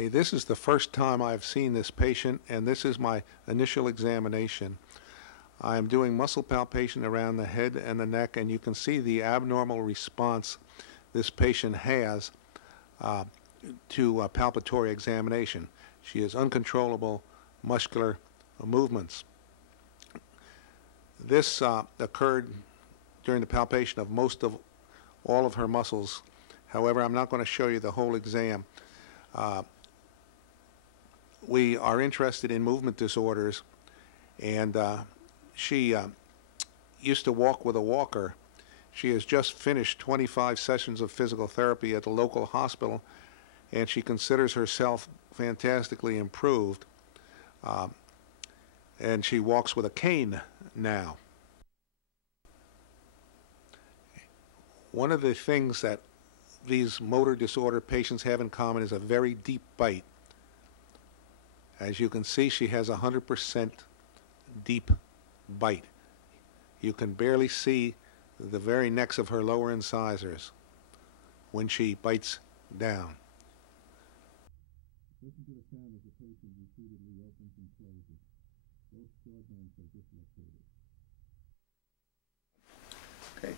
Okay, this is the first time I've seen this patient, and this is my initial examination. I'm doing muscle palpation around the head and the neck, and you can see the abnormal response this patient has to palpatory examination. She has uncontrollable muscular movements. This occurred during the palpation of most of all of her muscles. However, I'm not going to show you the whole exam. We are interested in movement disorders, and she used to walk with a walker. She has just finished 25 sessions of physical therapy at the local hospital, and she considers herself fantastically improved. And she walks with a cane now. One of the things that these motor disorder patients have in common is a very deep bite. As you can see, she has 100% deep bite. You can barely see the very necks of her lower incisors when she bites down. Listen to the sound as the patient repeatedly opens and closes. Both jaw joints are dislocated. Okay.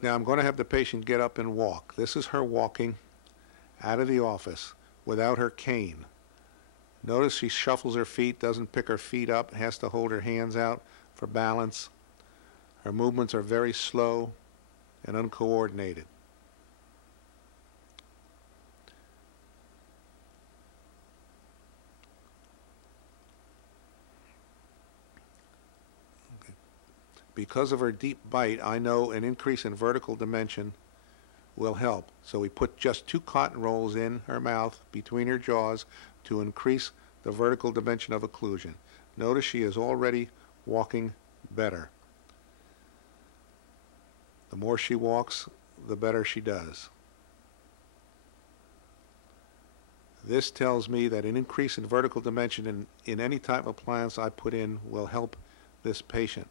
Now I'm going to have the patient get up and walk. This is her walking out of the office without her cane. Notice she shuffles her feet, doesn't pick her feet up, has to hold her hands out for balance. Her movements are very slow and uncoordinated. Okay. Because of her deep bite, I know an increase in vertical dimension will help. So we put just 2 cotton rolls in her mouth between her jaws to increase the vertical dimension of occlusion. Notice she is already walking better. The more she walks, the better she does. This tells me that an increase in vertical dimension in any type of appliance I put in will help this patient.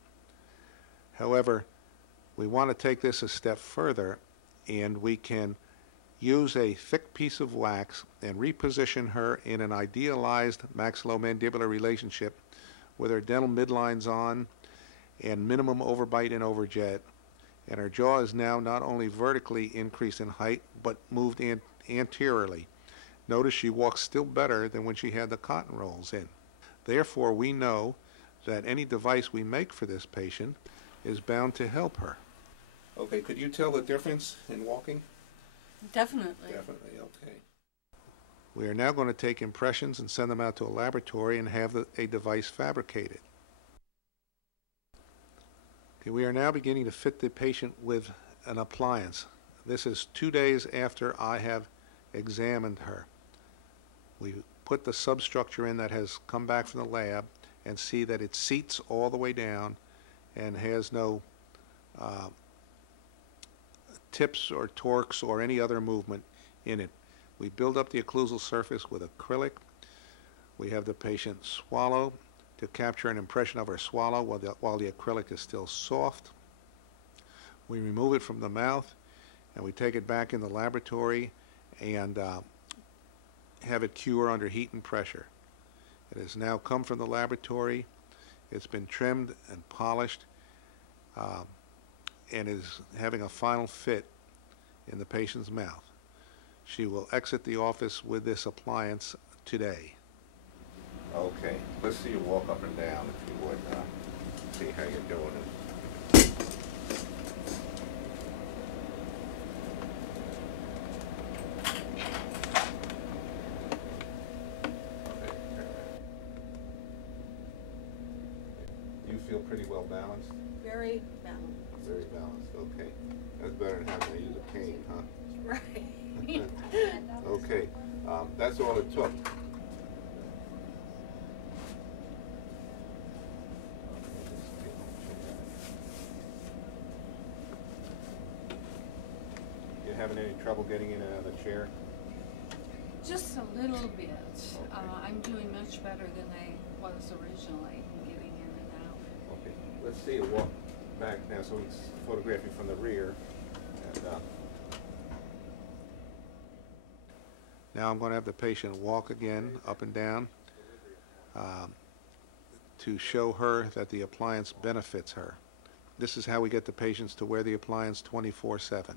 However, we want to take this a step further, and we can use a thick piece of wax and reposition her in an idealized maxillomandibular relationship with her dental midlines on and minimum overbite and overjet. And her jaw is now not only vertically increased in height, but moved anteriorly. Notice she walks still better than when she had the cotton rolls in. Therefore, we know that any device we make for this patient is bound to help her. Okay, could you tell the difference in walking? Definitely. Definitely, okay. We are now going to take impressions and send them out to a laboratory and have a device fabricated. Okay, we are now beginning to fit the patient with an appliance. This is 2 days after I have examined her. We put the substructure in that has come back from the lab and see that it seats all the way down and has no tips or torques or any other movement in it. We build up the occlusal surface with acrylic. We have the patient swallow to capture an impression of her swallow while the acrylic is still soft. We remove it from the mouth and we take it back in the laboratory and have it cure under heat and pressure. It has now come from the laboratory. It's been trimmed and polished and is having a final fit in the patient's mouth. She will exit the office with this appliance today. Okay, let's see you walk up and down if you would, see how you're doing it. Do you feel pretty well balanced? Very balanced. Very balanced, okay. That's better than having to use a cane, huh? Right. Okay, that's all it took. You having any trouble getting in and out of the chair? Just a little bit. I'm doing much better than I was originally, getting in and out. Okay, let's see you walk back now so we can photograph you from the rear. And, Now I'm going to have the patient walk again, up and down, to show her that the appliance benefits her. This is how we get the patients to wear the appliance 24/7.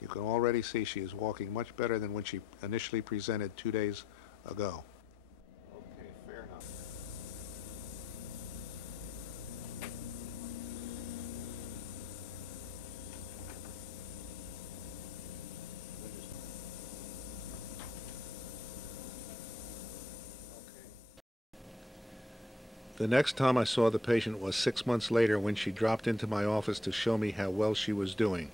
You can already see she is walking much better than when she initially presented 2 days ago. Okay, fair enough. The next time I saw the patient was 6 months later when she dropped into my office to show me how well she was doing.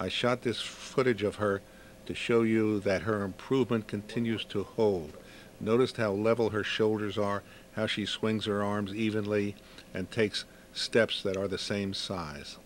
I shot this footage of her to show you that her improvement continues to hold. Notice how level her shoulders are, how she swings her arms evenly and takes steps that are the same size.